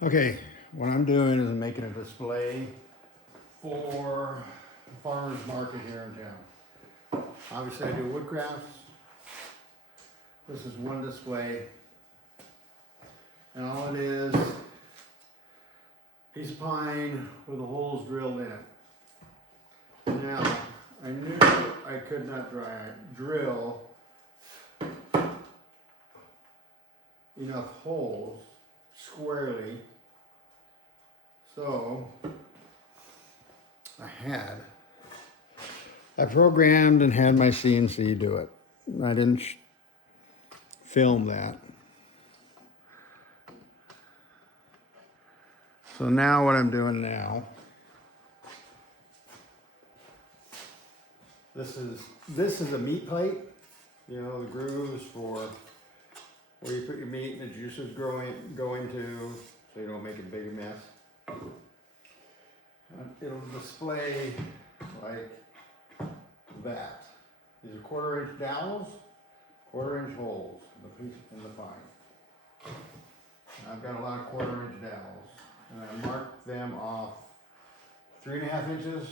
Okay, what I'm doing is making a display for the farmer's market here in town. Obviously I do wood crafts. This is one display. And all it is, piece of pine with the holes drilled in it. Now, I knew I could not drill enough holes squarely, so I programmed and had my CNC do it. I didn't film that. So now what I'm doing now, this is a meat plate, you know, the grooves for where you put your meat and the juices go into, so you don't make a big mess. It'll display like that. These are 1/4 inch dowels, 1/4 inch holes in the pine. I've got a lot of 1/4 inch dowels, and I marked them off 3.5 inches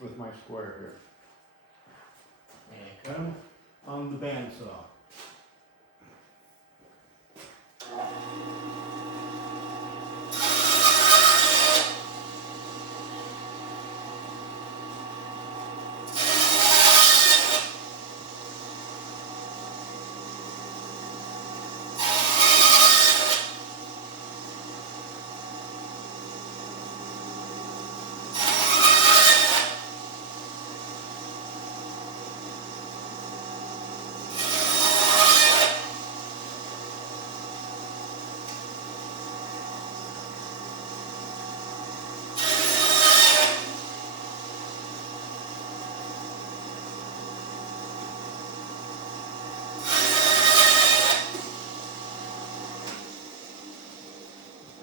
with my square here. And I cut them on the bandsaw.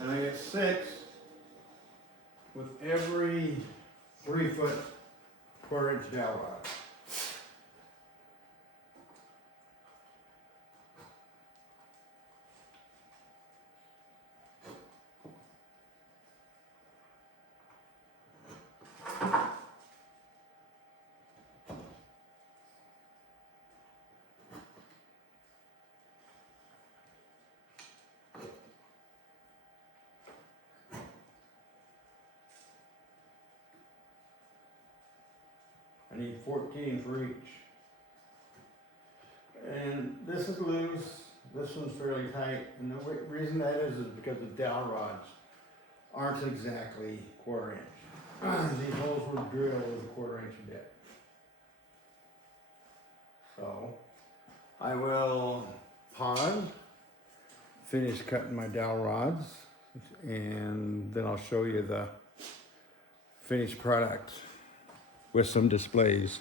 And I get 6 with every 3 foot 1/4 inch dowel rod. I need 14 for each. And this is loose, this one's fairly tight, and the reason that is because the dowel rods aren't exactly 1/4 inch. These holes were drilled with a 1/4 inch dip. So, I will pause, finish cutting my dowel rods, and then I'll show you the finished product with some displays.